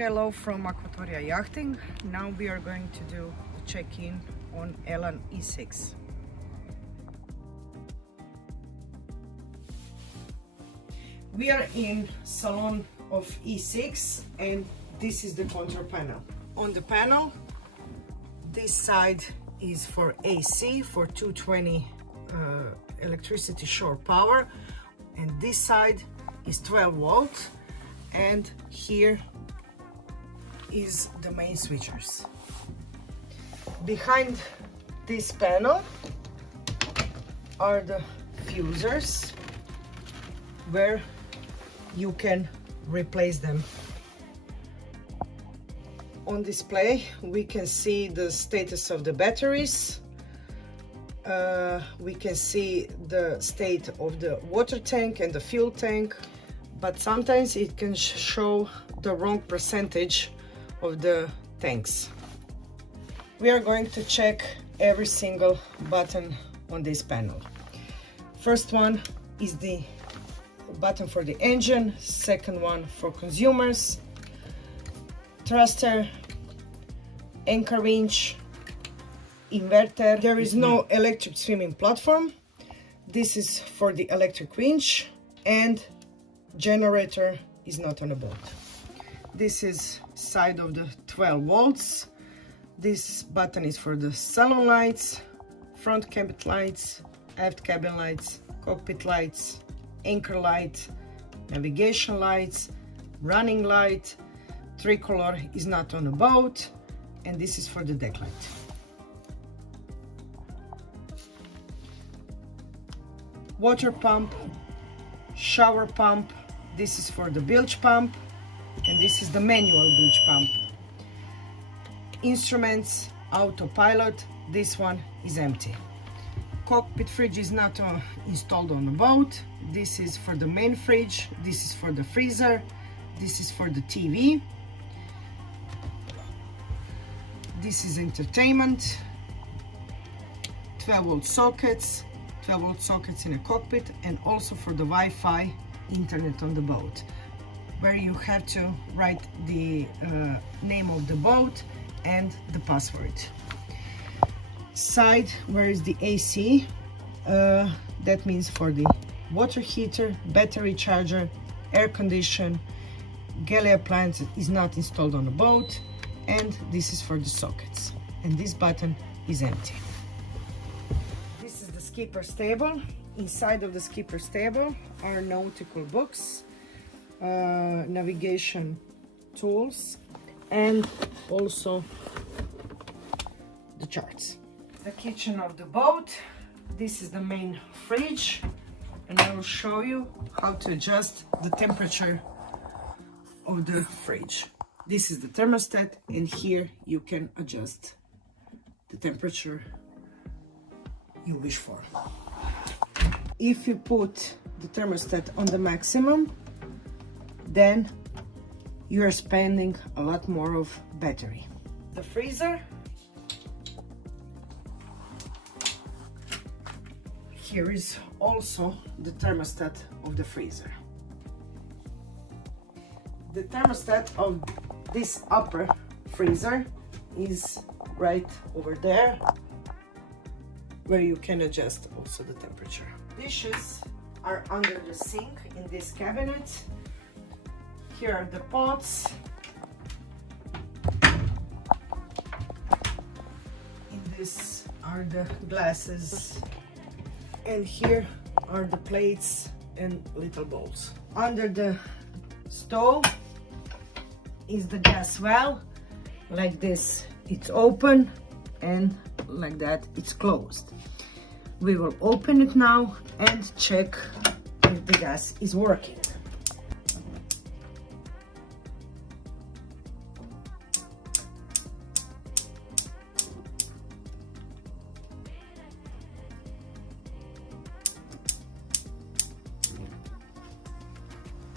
Hello from Aquatoria Yachting. Now we are going to do the check-in on Elan E6. We are in Salon of E6 and this is the control panel. On the panel, this side is for AC, for 220 electricity shore power, and this side is 12 volt, and here is the main switchers. Behind this panel are the fusers where you can replace them. On display we can see the status of the batteries, we can see the state of the water tank and the fuel tank, but sometimes it can show the wrong percentage of the tanks. We are going to check every single button on this panel. First one is the button for the engine, second one for consumers, thruster, anchor winch, inverter. There is no electric swimming platform. This is for the electric winch, and generator is not on the boat. This is side of the 12 volts. This button is for the salon lights, front cabin lights, aft cabin lights, cockpit lights, anchor light, navigation lights, running light. Tricolor is not on the boat, and this is for the deck light. Water pump, shower pump. This is for the bilge pump, and this is the manual bilge pump. Instruments, autopilot, this one is empty. Cockpit fridge is not installed on the boat. This is for the main fridge, this is for the freezer, this is for the TV. This is entertainment, 12 volt sockets, 12 volt sockets in a cockpit, and also for the Wi-Fi internet on the boat, where you have to write the name of the boat and the password. Side where is the AC, that means for the water heater, battery charger, air condition, galley appliance is not installed on the boat, and this is for the sockets, and this button is empty. This is the skipper's table. Inside of the skipper's table are nautical books, navigation tools, and also the charts. The kitchen of the boat. This is the main fridge, and I will show you how to adjust the temperature of the fridge. This is the thermostat, and here you can adjust the temperature you wish for. If you put the thermostat on the maximum, then you are spending a lot more of battery. The freezer. Here is also the thermostat of the freezer. The thermostat of this upper freezer is right over there, where you can adjust also the temperature. Dishes are under the sink in this cabinet. Here are the pots. In this are the glasses, and here are the plates and little bowls. Under the stove is the gas well. Like this it's open, and like that it's closed. We will open it now and check if the gas is working.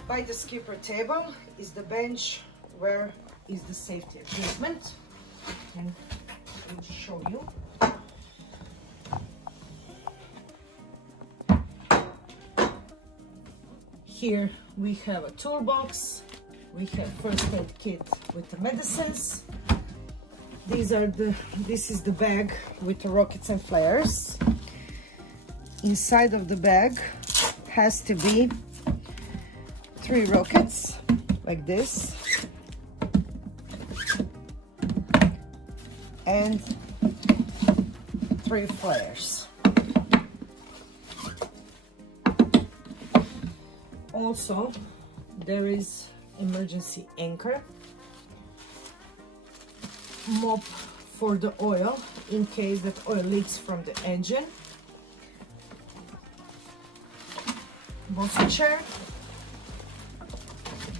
By the skipper table is the bench where is the safety equipment, and I will show you. Here we have a toolbox, we have first aid kit with the medicines. This is the bag with the rockets and flares. Inside of the bag has to be 3 rockets like this, and 3 flares. Also, there is emergency anchor, mop for the oil in case that oil leaks from the engine, bossy chair,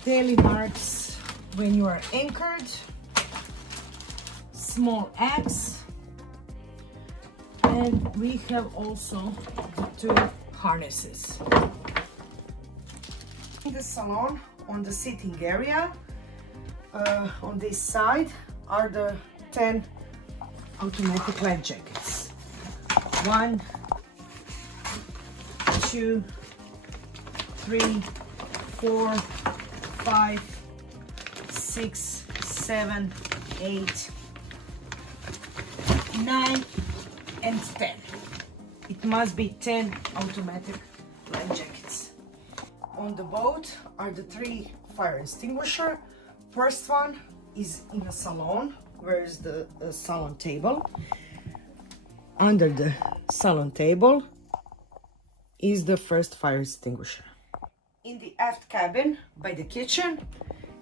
daily marks when you are anchored, small axe, and we have also the 2 harnesses. In the salon, on the sitting area, on this side are the 10 automatic life jackets. 1, 2, 3, 4, 5, 6, 7, 8, 9, and 10. It must be 10 automatic life jackets. On the boat are the 3 fire extinguisher. First one is in a salon, where is the salon table. Under the salon table is the first fire extinguisher. In the aft cabin by the kitchen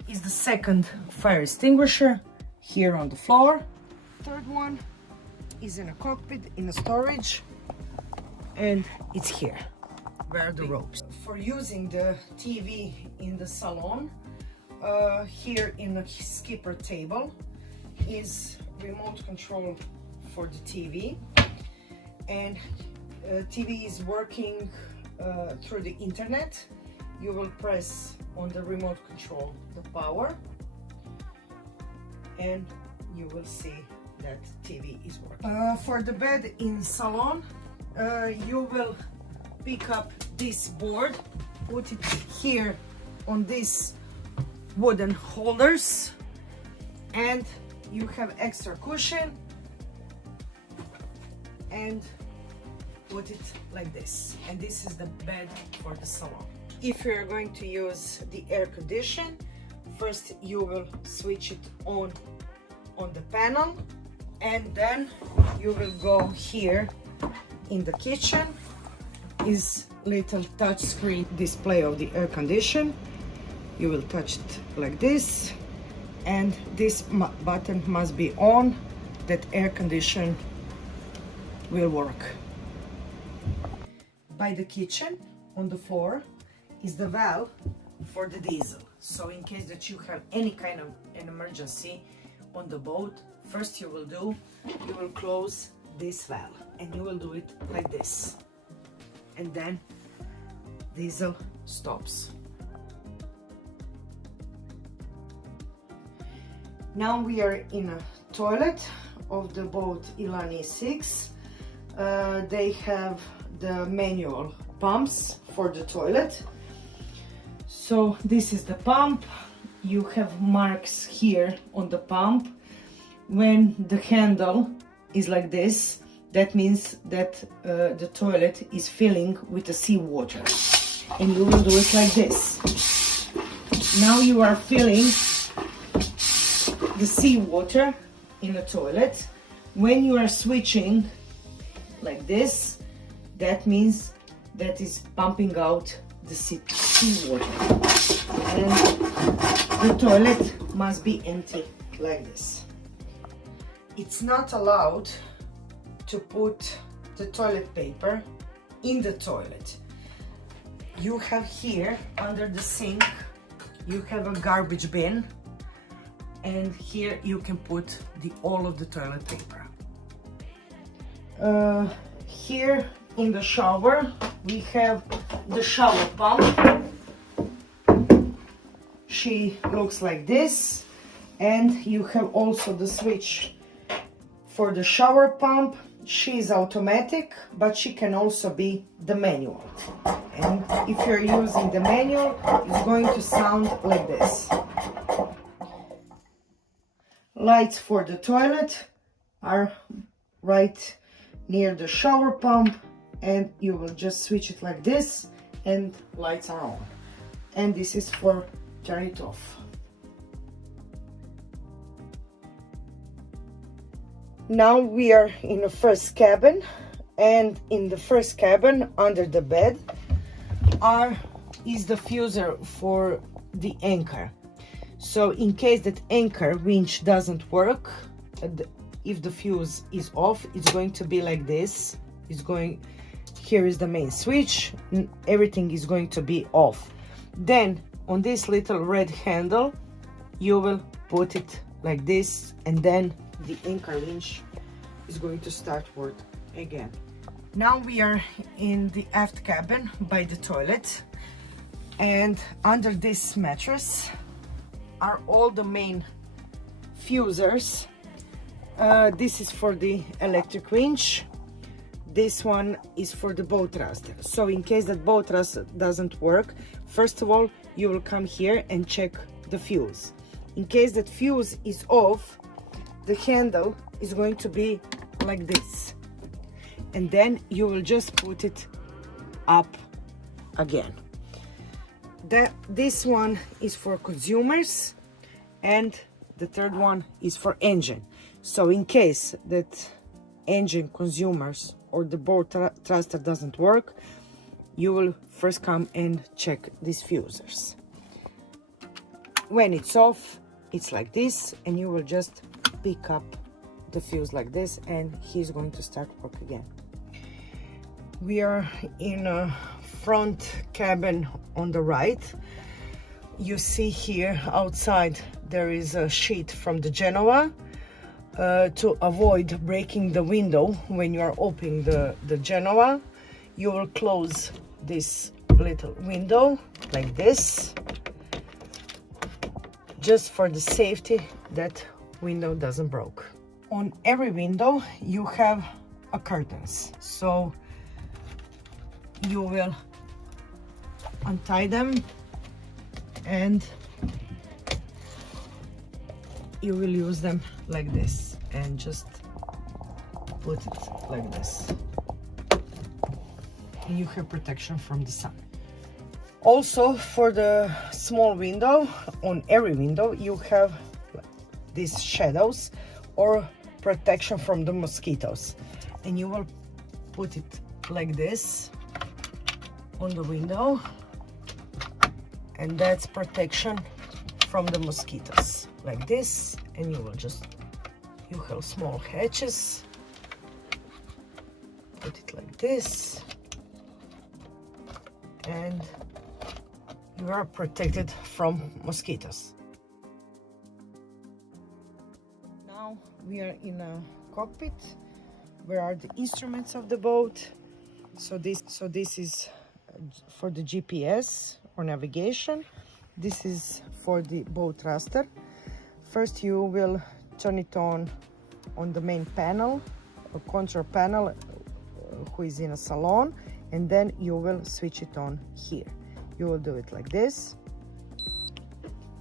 is the second fire extinguisher, here on the floor. Third one is in a cockpit, in a storage, and it's here, where are the ropes. For using the TV in the salon, here in the skipper table is remote control for the TV, and TV is working through the internet. You will press on the remote control the power, and you will see that TV is working. For the bed in salon, you will pick up this board, put it here on this wooden holders, and you have extra cushion, and put it like this. And this is the bed for the salon. If you're going to use the air condition, first you will switch it on the panel, and then you will go here in the kitchen. Is little touch screen display of the air condition. You will touch it like this, and this button must be on, that air condition will work. By the kitchen, on the floor, is the valve for the diesel. So in case that you have any kind of an emergency on the boat, first you will close this valve, and you will do it like this, and then diesel stops. Now we are in a toilet of the boat Elan E6. They have the manual pumps for the toilet. So this is the pump. You have marks here on the pump. When the handle is like this, that means that the toilet is filling with the seawater, and you will do it like this. Now you are filling the seawater in the toilet. When you are switching like this, that means that is pumping out the seawater, and the toilet must be empty like this. It's not allowed to put the toilet paper in the toilet. You have here under the sink, you have a garbage bin, and here you can put all of the toilet paper. Here in the shower we have the shower pump. She looks like this, and you have also the switch for the shower pump. She is automatic, but she can also be the manual. And if you're using the manual, it's going to sound like this. Lights for the toilet are right near the shower pump, and you will just switch it like this and lights are on. And this is for turn it off. Now we are in the first cabin, and in the first cabin under the bed is the fuser for the anchor. So in case that anchor winch doesn't work, if the fuse is off, it's going to be like this. Here is the main switch, everything is going to be off. Then on this little red handle you will put it like this, and then the anchor winch is going to start work again. Now we are in the aft cabin by the toilet, and under this mattress are all the main fusers. This is for the electric winch. This one is for the bow thruster. So in case that bow thruster doesn't work, first of all you will come here and check the fuse. In case that fuse is off, the handle is going to be like this, and then you will just put it up again. This one is for consumers, and the third one is for engine. So in case that engine, consumers, or the bow thruster doesn't work, you will first come and check these fusers. When it's off, it's like this, and you will just pick up the fuse like this, and he's going to start work again. We are in a front cabin on the right. You see here outside there is a sheet from the Genoa. To avoid breaking the window when you are opening the Genoa, you will close this little window like this, just for the safety that window doesn't break. On every window you have a curtains, so you will untie them and you will use them like this, and just put it like this, and you have protection from the sun. Also, for the small window, on every window you have these shadows or protection from the mosquitoes, and you will put it like this on the window, and that's protection from the mosquitoes, like this. And you have small hatches, put it like this, and you are protected from mosquitoes. Now we are in a cockpit. Where are the instruments of the boat? So this is for the GPS or navigation. This is for the bow thruster. First you will turn it on the main panel, a control panel, who is in a salon, and then you will switch it on here. You will do it like this.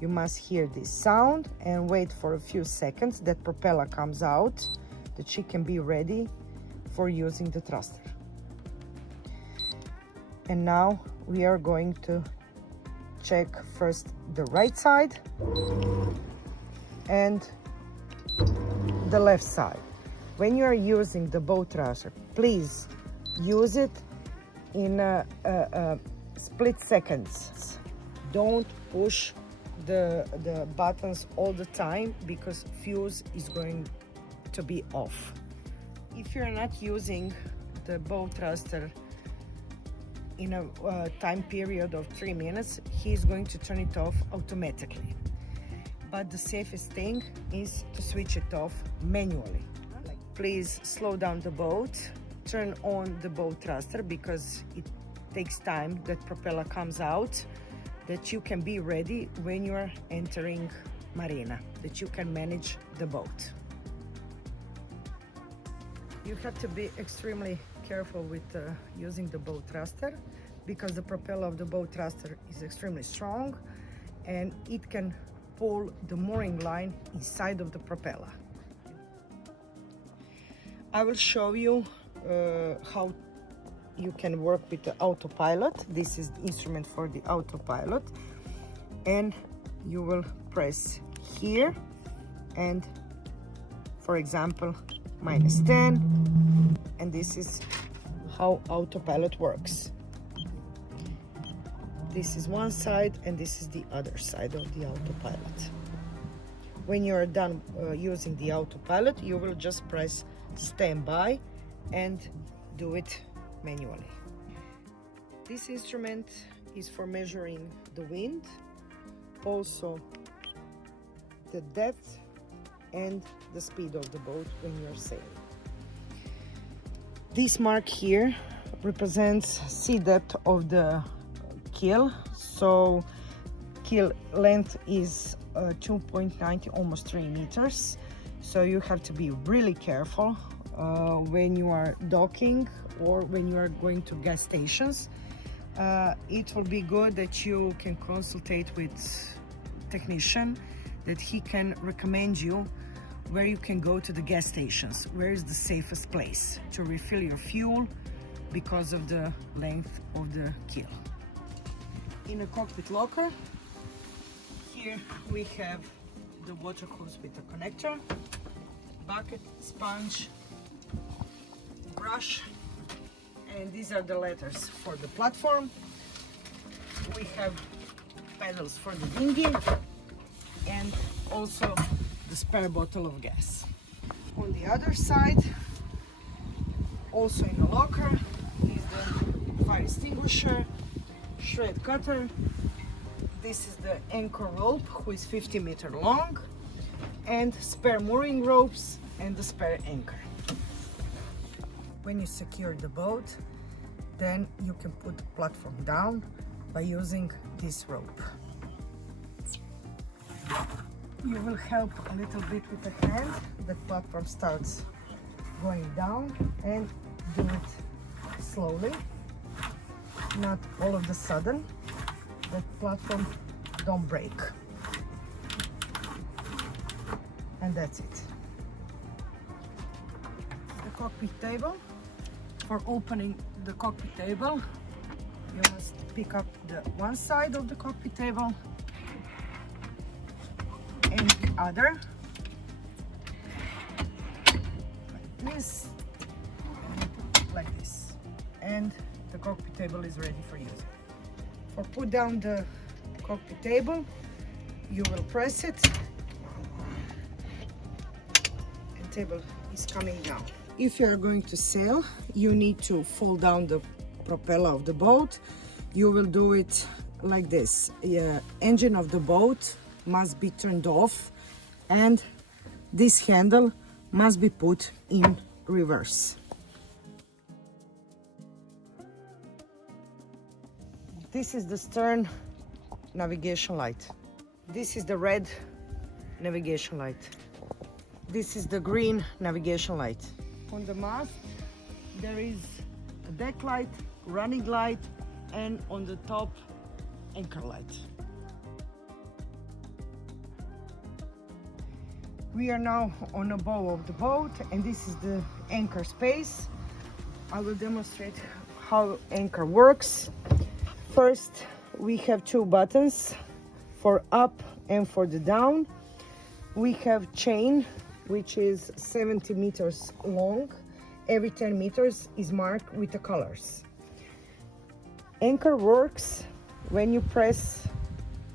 You must hear this sound and wait for a few seconds that propeller comes out, that she can be ready for using the thruster. And now we are going to check first the right side and the left side. When you are using the bow thruster, please use it in split seconds. Don't push the buttons all the time, because fuse is going to be off. If you're not using the bow thruster in a time period of 3 minutes, he's going to turn it off automatically. But the safest thing is to switch it off manually. Please slow down the boat, turn on the bow thruster, because it takes time that propeller comes out, that you can be ready when you are entering marina, that you can manage the boat. You have to be extremely careful with using the boat thruster, because the propeller of the boat thruster is extremely strong and it can pull the mooring line inside of the propeller. I will show you how you can work with the autopilot. This is the instrument for the autopilot, and you will press here and, for example, -10, and this is how autopilot works. This is one side and this is the other side of the autopilot. When you are done using the autopilot, you will just press standby and do it manually. This instrument is for measuring the wind, also the depth and the speed of the boat when you're sailing. This mark here represents sea depth of the keel. So keel length is 2.90, almost 3 meters. So you have to be really careful when you are docking or when you are going to gas stations. It will be good that you can consultate with technician, that he can recommend you where you can go to the gas stations, where is the safest place to refill your fuel because of the length of the keel. In a cockpit locker, here we have the water hose with the connector, bucket, sponge, brush, and these are the letters for the platform. We have pedals for the dinghy and also the spare bottle of gas. On the other side, also in the locker, is the fire extinguisher, shred cutter. This is the anchor rope, which is 50 meters long, and spare mooring ropes and the spare anchor. When you secure the boat, then you can put the platform down by using this rope. You will help a little bit with the hand. The platform starts going down, and do it slowly, not all of the sudden. The platform don't break. And that's it. The cockpit table. For opening the cockpit table, you must pick up the one side of the cockpit table and the other, like this, like this, and the cockpit table is ready for use. For put down the cockpit table, you will press it, and table is coming down. If you are going to sail, you need to fold down the propeller of the boat. You will do it like this. The engine of the boat must be turned off, and this handle must be put in reverse. This is the stern navigation light. This is the red navigation light. This is the green navigation light. On the mast, there is a deck light, running light, and on the top, anchor light. We are now on the bow of the boat, and this is the anchor space. I will demonstrate how anchor works. First, we have two buttons for up and for the down. We have chain, which is 70 meters long. Every 10 meters is marked with the colors. Anchor works when you press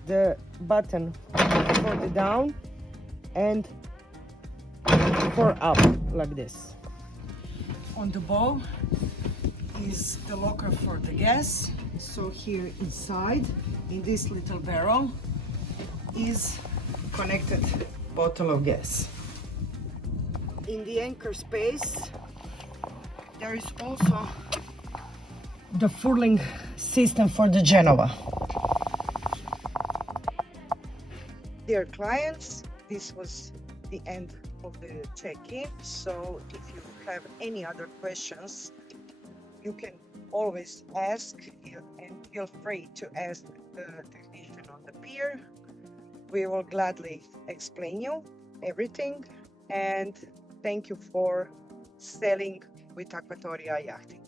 the button for the down and for up, like this. On the bow is the locker for the gas. So here inside, in this little barrel, is connected bottle of gas. In the anchor space, there is also the furling system for the Genova. Dear clients, this was the end of the check-in. So if you have any other questions, you can always ask, and feel free to ask the technician on the pier. We will gladly explain you everything. And thank you for sailing with Aquatoria Yachting.